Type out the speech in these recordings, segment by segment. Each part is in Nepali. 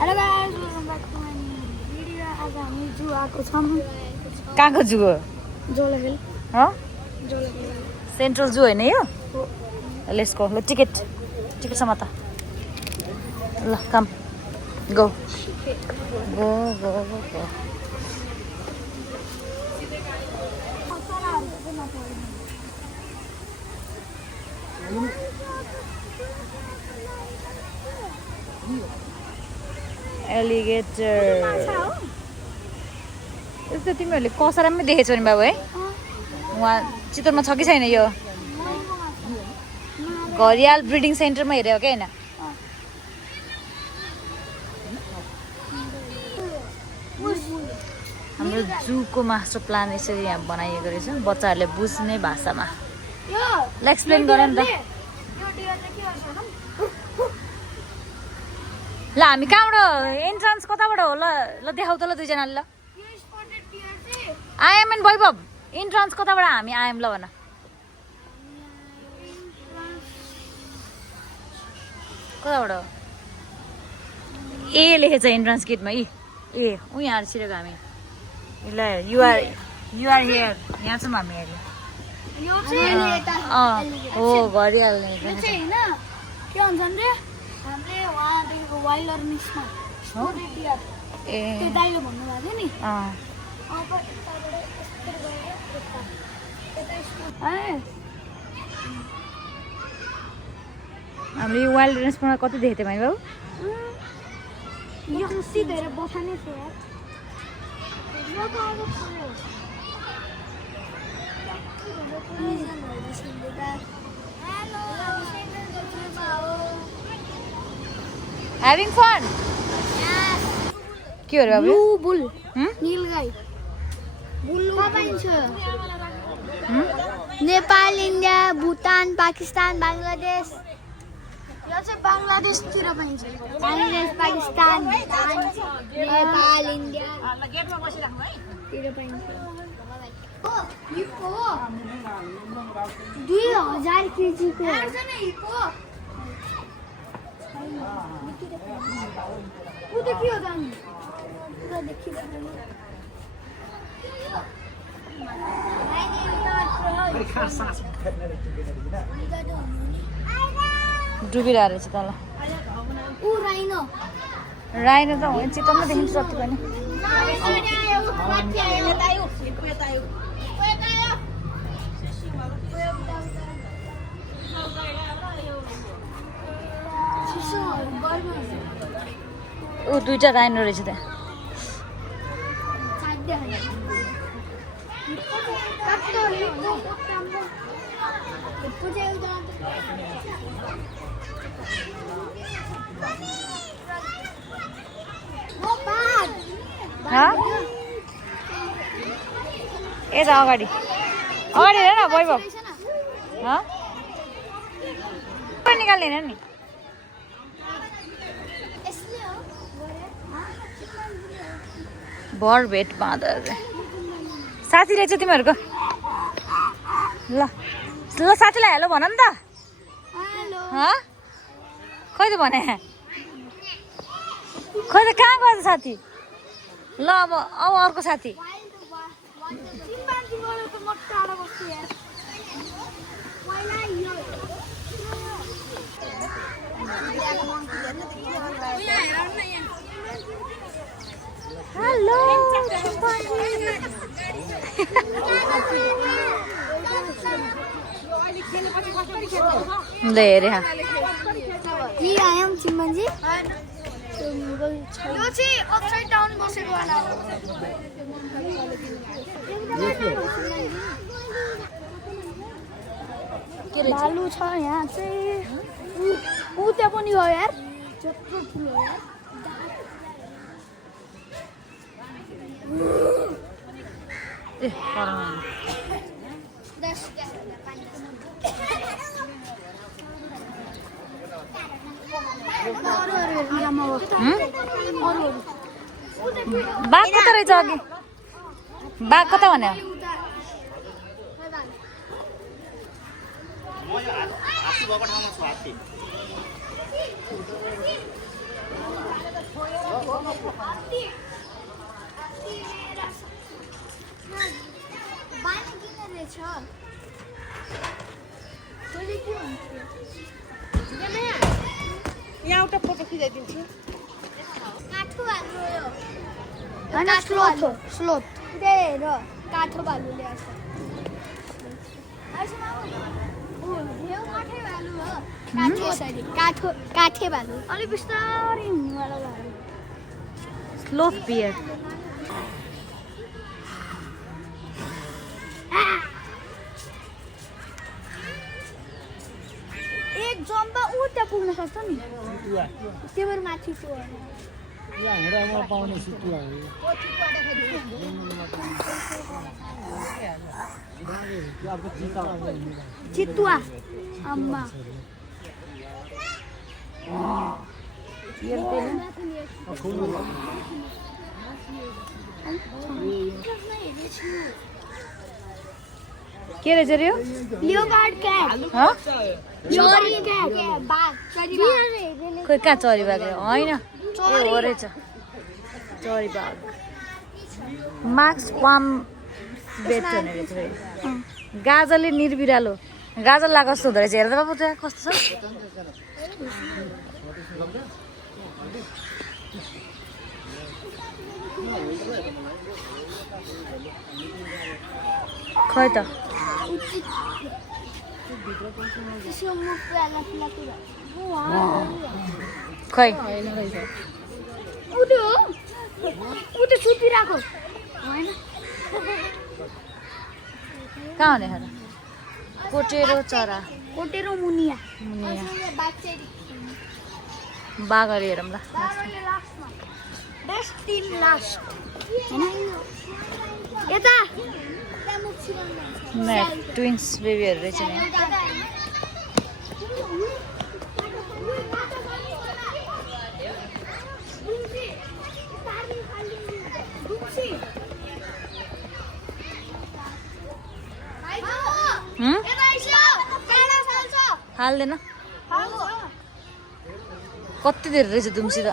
Hello guys welcome back to my video आज हामी जू आएको छौं कहाँको जू हो जोलाहिल ह जोलाहिल सेन्ट्रल जू हैन यो लेट्स गो ल टिकट समात ल come go go go go alligator यस्तो तिमीहरूले कसरामै देखेछौ नि बाबु है वहाँ चितवनमा छ कि छैन यो घरियाल ब्रिडिङ सेन्टरमा हेऱ्यो क्या होइन हाम्रो जूको मास्टर प्लान यसरी यहाँ बनाइएको रहेछ बच्चाहरूले बुझ्ने भाषामा ल एक्सप्लेन गर नि त ल हामी कहाँबाट एन्ट्रान्स कताबाट हो ल देखाउ त ल दुईजनाले ल आइएम एन्ड वैभव एन्ट्रान्स कताबाट हामी आयौँ ल भन कताबाट हो ए लेखेछ एन्ट्रान्स गेटमा ए ऊ यहाँ छिरेको हामी ल युआर हियर यहाँ छौँ हामी अहिले हो घरियाल के भन्छन् रे हामीले वहाँदेखिको वाइल्डरनेसमा ए त्यो दाइले भन्नुभएको थियो नि हामीले यो वाइल्डरनेसमा कति देखेको थियौँ भाइ बाबु यो सिधै बसानै छ यार यो त अब Having fun? के हो बाबु ब्लू बुल नीलगाई बुल्लु पाइन्छ नेपाल इन्डिया भुटान पाकिस्तान बङ्गलादेश यो चाहिँ बङ्गलादेशतिर पाइन्छ बङ्गलादेश पाकिस्तान नेपाल इन्डिया गेटमा बसिराख्नु है तिर पाइन्छ हिप्पो 2000 केजीको उ त के हो दामी पुरा देखिरहेको डुबिरहेको रहेछ तल उ राइनो राइनो त हुन्छ चितवनमा देखिन्छ जति पनि ऊ दुईटा राइनो रहेछ त्यहाँ ए त अगाडि हेर न वैभव निकाल्ने होइन नि भर भेट बाँदर साथी रहेछ तिमीहरूको ल ल साथीलाई हेलो भन नि त खै त भने खै त कहाँ गयो साथी ल अब अर्को साथी हेलो ले रे ये आयम चिम्पान्जी यो चाहिँ अपसाइड डाउन बसेको वाला हो भालु छ यहाँ चाहिँ उ त्यहाँ पनि हो यार त्यत्रो ठुलो यार ए बाघ कता रहेछ अघि बाघ कता भन्यो हात्ती भएको ठाउँमा छ हात्ती बानी किन रहेछ तैँले के भन्थ्यो यहाँ एउटा फोटो खिचाइदिन्छु काठो भालु हो होइन स्लोथ हो स्लोथ त्यही हेर काठो भालु ल्याएछ काठे भालु अलिक बिस्तारै हिँड्नुवाला भालु स्लोथ बियर एक जम्पमा ऊ त्यहाँ पुग्न सक्छ नि त्यो भएर माथि चितुवा अम्मा के रहेछ रे यो लियोपार्ड क्याट चरी क्याट बाघ चरी बाघ खोइ कहाँ चरी बाघ होइन ए हो रहेछ चरी बाघ मार्क्स वाम बेट हुने रहेछ गाजरले निर्बिरालो गाजर लगाएको जस्तो हुँदो रहेछ हेर्दा बाबु त्यहाँ कस्तो छ खै त खै ऊ त सुतिरहेको होइन कहाँ हुने खाना कोटेरो चरा कोटेरो मुनिया मुनिया बाघहरू हेरौँ ल यता ट्विन्स बेबीहरू रहेछ नि हाल्दैन कति धेरै रहेछ दुम्सी त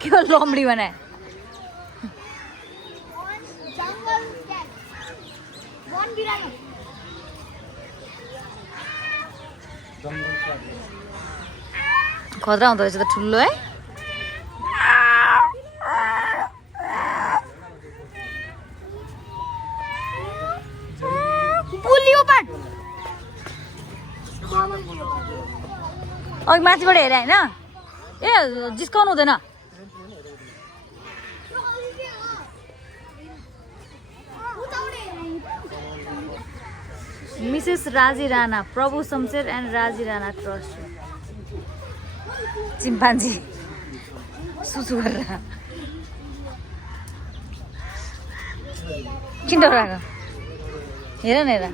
के हो लोमडी बनाए खतरा हुँदो रहेछ त ठुलो है अघि माथिबाट हेरे होइन ए जिस्काउनु हुँदैन मिसेस राजी राणा प्रभु शमशेर एन्ड राजी राणा ट्रस्ट चिम्पान्जी सुसु गरेर किन डराएको हेर न हेर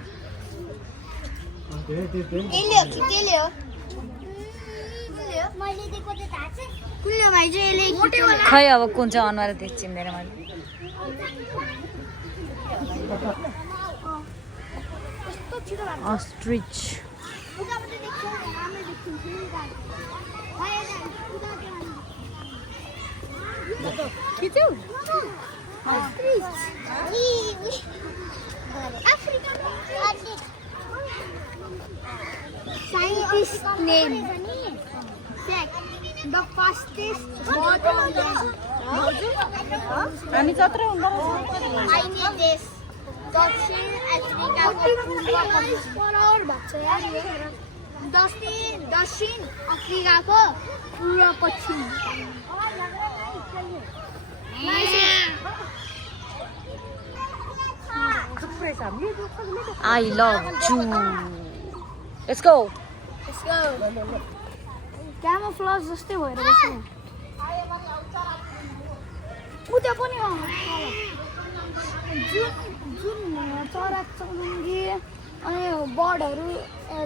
खै अब कुन चाहिँ अनुहार देख चिन्दैन मैले ostrich Scientist name. The fastest bird on land. हामी जत्रै हुँदो Tiny देश दक्षिण अफ्रिकाको पूर्व भएको छ यार यो दक्षिण अफ्रिकाको पूर्व पश्चिम I love you. Let's go. Let's go. Camouflage जस्तै भएर बस्नु उता पनि जुन चरा चुरुङ्गी अनि बर्डहरू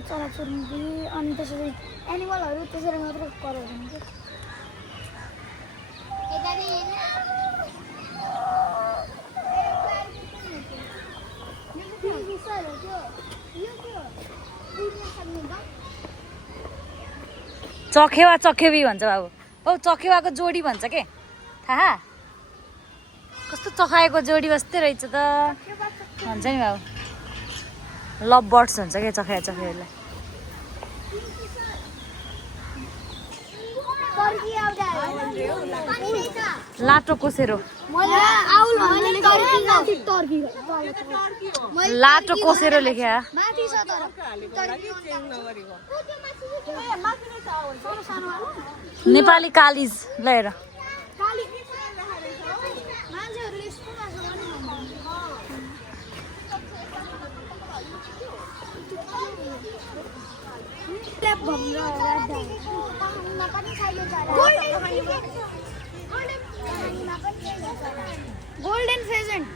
चरा चुरुङ्गी अनि त्यसरी एनिमलहरू त्यसरी मात्रै कलर हुन्छ चखेवा चखेवी भन्छ बाबु औ चखेवाको जोडी भन्छ के थाहा कस्तो चखाएको जोडी जस्तै रहेछ त भन्छ नि बाबु लभ बर्ड्स भन्छ क्या चखेहरूलाई लाटो कोसेरो लाटो कोसेरो लेख्या नेपाली कालिज लिएर गोल्डन फेजेंट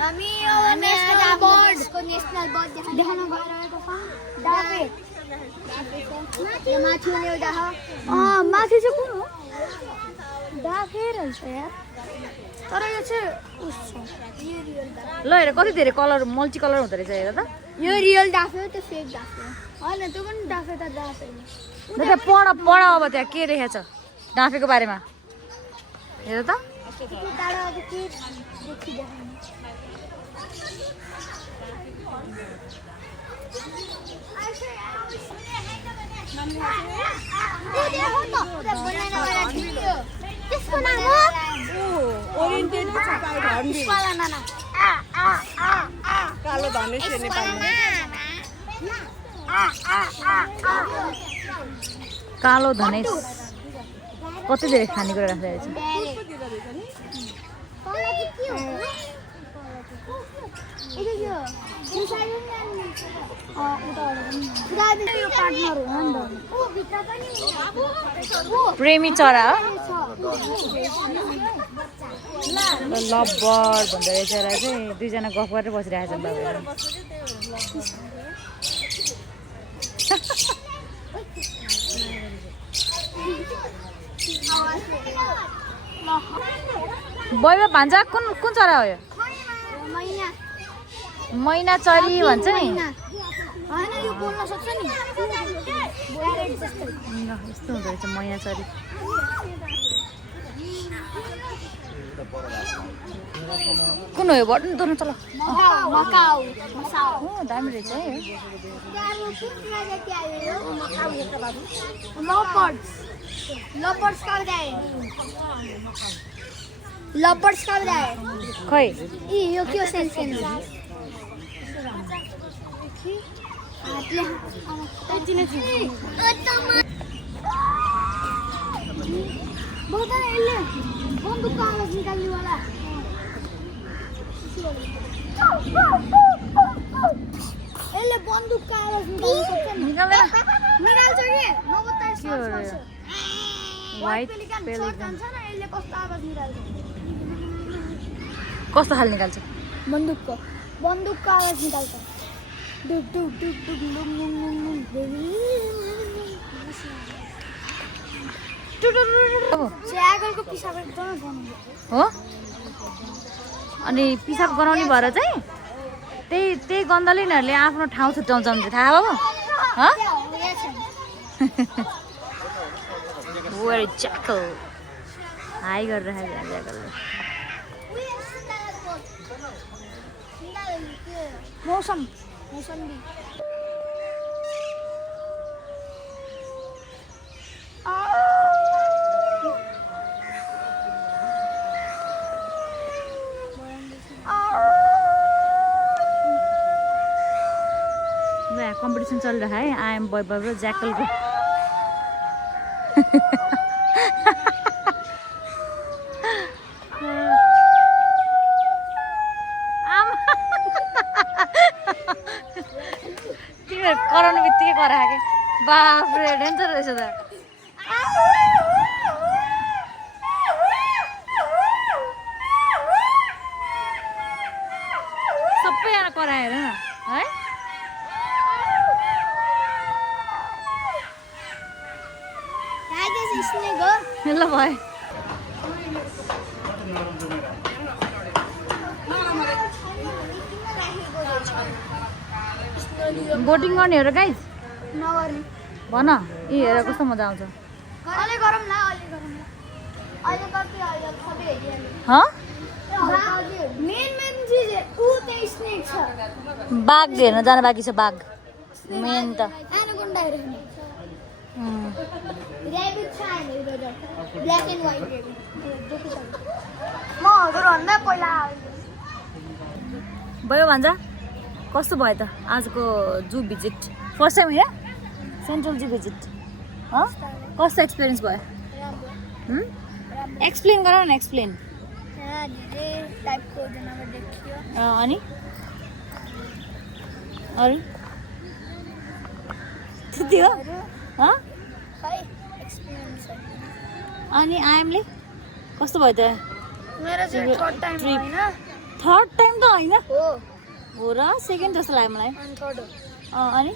हामी नेशनल बर्ड देखाउन गइरहेको छौँ डाके यो माथि हुने एउटा माथि चाहिँ कुन हो डाके रहेछ यार तर यो चाहिँ उस छ ल हेर कति धेरै कलर मल्टी कलर हुँदो रहेछ हेर त यो रियल डाके हो त्यो फेक डाके हो हैन त्यो पनि डाके त डाके त्यहाँ पढ अब त्यहाँ के लेखेको छ डाँफेको बारेमा हेर त टाढा अब के देखिदैन त्यसको नाम हो ओरिएन्टेड कालो धनेश नेपालमा कालो धनेश कति धेरै खानेकुरा राखेको छ प्रेमी चरा हो लभ बर्ड भन्दो रहेछ र चाहिँ दुईजना गफ गरेर बसिरहेको छन् बाबुहरू बैवा भान्जा कुन कुन चरा हो यो मैना चरी भन्छ नि यस्तो हुँदो रहेछ मैना चरी कुन हो यो बटन दोर्नु चल दामी रहेछ है लपर्स का खै यो के हो सेन्सेन बन्दुकको आवाज निकाल्ने वाला यसले बन्दुकको आवाज निकाल्नु सक्छ निकाल्छ के व्हाइट पेलिकन छ न यसले कस्तो आवाज निकाल्छ कस्तो खाले निकाल्छ बन्दुकको आवाज निकाल्छ डुक डुक डुक डुक डुक च्यागलको पिसाब एकदमै बनाउँछ हो अनि पिसाब गराउने भएर चाहिँ त्यही गन्धले यिनीहरूले आफ्नो ठाउँ छुट्याउँछ भने थाहा बाबु वेरी ज्याकल हाई गरिरहेको ज्याकलले मौसमी कम्पिटिसन चलिरहेको है आइएम बैभव र ज्याकलको तिमीहरू कराउनु बित्तिकै कराएको बाफ्रे डेन्जर रहेछ त सबैजना कराएर है ल भयो बोटिङ गर्ने हो र गाइज नगर्ने भन यी हेर कस्तो मजा आउँछ अलि गरौँ न अलि गरौँ न अहिले कति अहिले सबै हेरिहाल्यो हँ मेन चिज ऊ त्यही स्नेक छ बाघ हेर्न जान बाँकी छ बाघ मेन त एनाकोन्डा हेर्नु ऱ्याबिट छ हामीहरू ब्ल्याक एन्ड व्हाइट ऱ्याबिट म हजुरभन्दा पहिला भयो भन्छ कस्तो भयो त आजको जू भिजिट फर्स्ट टाइम होइन सेन्ट्रल जू भिजिट कस्तो एक्सपिरियन्स भयो एक्सप्लेन गर न एक्सप्लेन यहाँ धेरै टाइपको जनावर देखियो अनि अरू त्यति हो खै एक्सपिरियन्स छ अनि आइएमले कस्तो भयो त मेरो चाहिँ थर्ड टाइम ट्रिप। होइन थर्ड टाइम त होइन हो हो र सेकेन्ड जस्तो लाग्यो मलाई अनि थर्ड हो अनि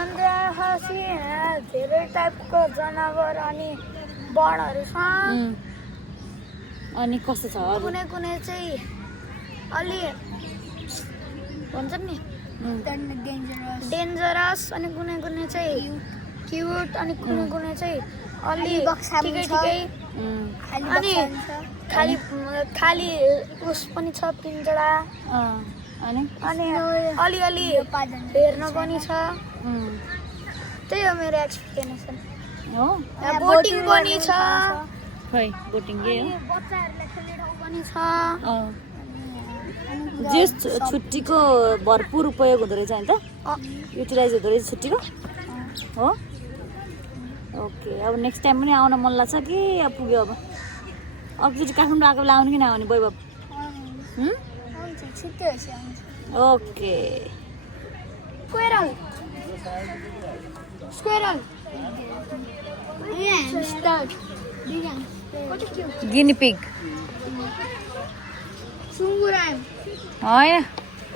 अन्त खासै यहाँ धेरै टाइपको जनावर अनि बर्डहरू छ अनि कस्तो छ अरू कुनै कुनै चाहिँ अलि भन्छ नि डेन्जरस अनि कुनै कुनै चाहिँ क्युट अनि कुनै कुनै चाहिँ अलि ठिकै ठिकै अनि खाली खाली उस पनि छ पिन्जरा अनि अनि अलिअलि हेर्न पनि छ त्यही हो मेरो एक्सपिरियन्स हो बोटिङ पनि छ खै बोटिङ के हो बच्चाहरूले खेल्ने ठाउँ पनि छ जेस छुट्टीको भरपुर उपयोग हुँदो रहेछ होइन त युटिलाइज हुँदो रहेछ छुट्टीको हो ओके अब नेक्स्ट टाइम पनि आउन मन लाग्छ कि अब पुग्यो अब अघिचोटि काठमाडौँ आएको बेला आउनु कि नआउने वैभव छिट्टै होस् आउँछ okay squirrel squirrel guinea pig सुँगुर होइन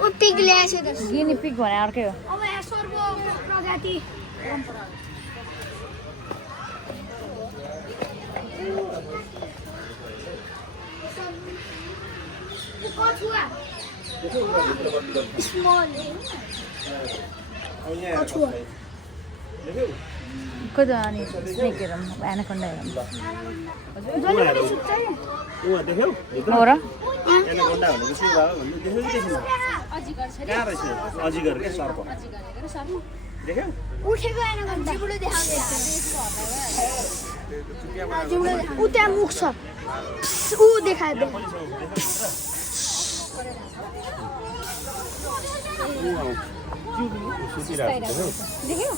ऊ पिग ल्याएछ त गिनी पिग भने अर्कै हो अब यहाँ सर्व प्रजाति कछुवा स्मल कछुवा खोइ त अनि स्नेक हेरौँ एनाकोन्डा हेरौँ जहिले सुत्छ हो र एनाकोन्डा भनेको के भयो भन्नु देख्यौ कि देखेन कहाँ रहेछ अजिगर के सर्प देख्यौ उठेको एनाकोन्डा ऊ त्यहाँ मुख छ ऊ देखायो देख्यौ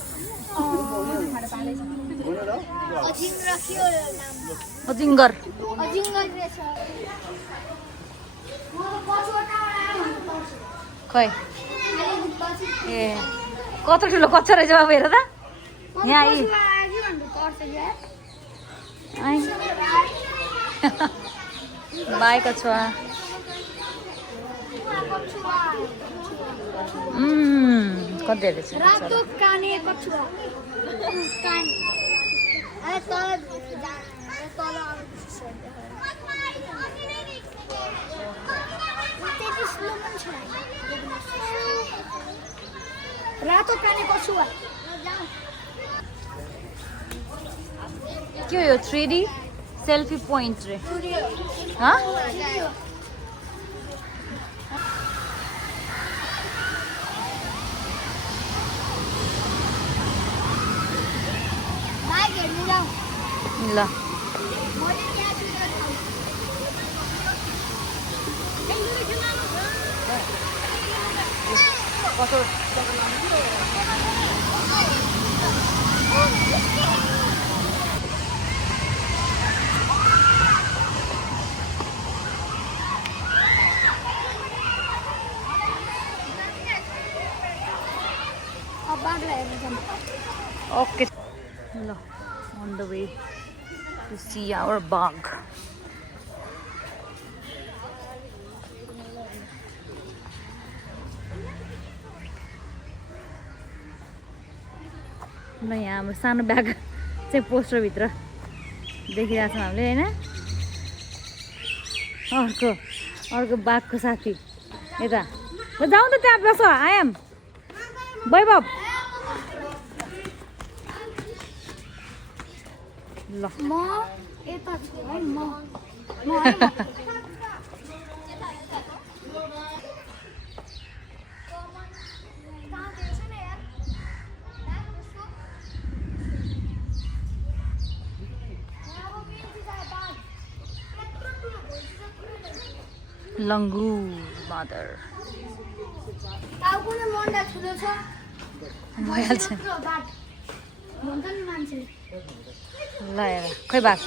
अजिङ्गर खै ए कत्रो ठुलो कच्चा रहेछ बाबु हेर त यहाँ आइ बाई कछुवा कति रहेछ रातो काने कछुवा कान अरे तल तल रातो काने कछुवा के हो यो 3D सेल्फी पोइन्ट रे हाँ ल Okay. No, on the way to see our bug. ल यहाँ हाम्रो सानो ब्याग चाहिँ पोस्टरभित्र देखिरहेको छौँ हामीले होइन अर्को बाघको साथी यता जाउँ त त्यहाँ बस आयाम वैभव ल म यता छु है म है म लङ्गुर मदर टाउको मन्डा ठुलो छ भइहाल्छ भन्छ नि मान्छे ल हेर खोइ बाघ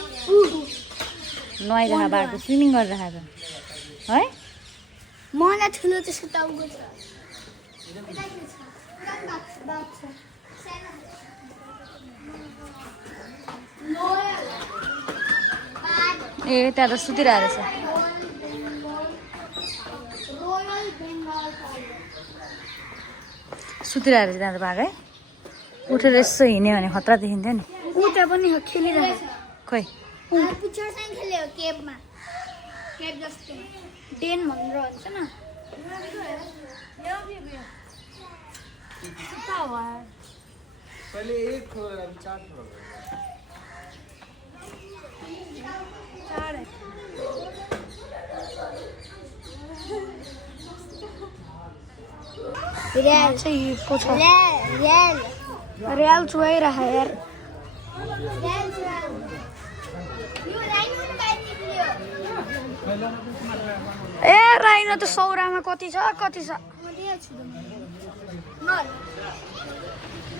नुहाइरहेको बाघ स्विमिङ गरिरहेको है मन्डा ठुलो त्यसको टाउको छ यता के छ बाघ छ लोयल ए त्यहाँ त सुतिरहेको रहेछ रोयल बेङ्गल सुतिरहेको रहेछ त्यहाँ त बाघ है उठेर यसो हिँड्यो भने खतरा देखिन्थ्यो नि उता पनि खेलिरहेको खोइ पिक्चर चाहिँ खेल्यो केबमा केब जस्तो डेन भनेर भन्छ न पहिले एक छोडेर हामी 4 छोडेर रियल चाहिँ हिप्पो छ रियल रियल चुहाइरह यार ए राइनो त सौरामा कति छ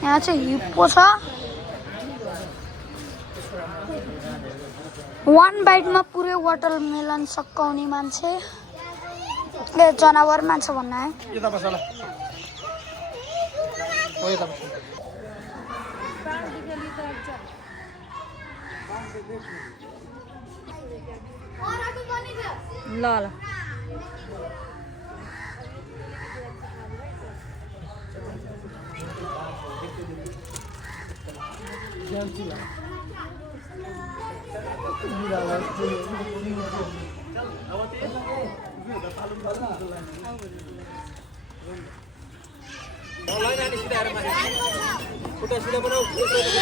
यहाँ चाहिँ हिप्पो छ 1 बाइटमा पुरै वाटरमेलन सकाउने मान्छे ए जनावर मान्छे भन्न है यता बस ल ओ यता बस ल ल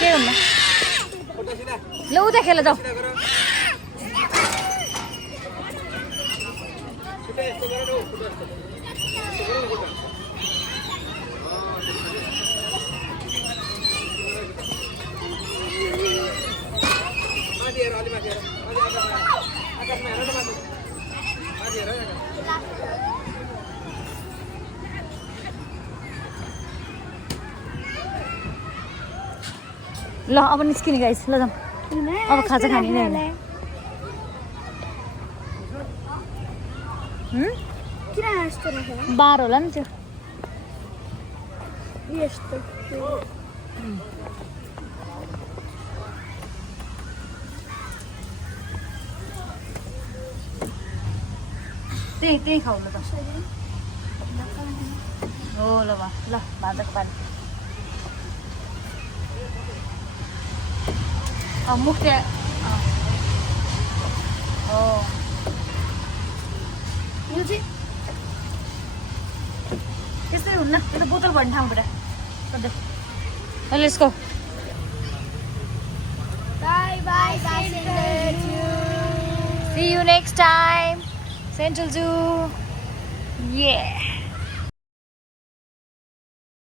के हुन्न ल उता खेल जाऊ ल अब निस्किने गाइस ल जाऊँ अब खाजा खाने नै होइन किन यस्तो राखेर बार होला नि त्यो यस्तो त्यही खाऊ ल त हो ल ल भातको पानी मुख त्यहाँ हो यो चाहिँ त्यस्तै हुन्न त्यो त बोतल भर्ने ठाउँबाट let's go by by See you next time, Central Zoo. Yeah.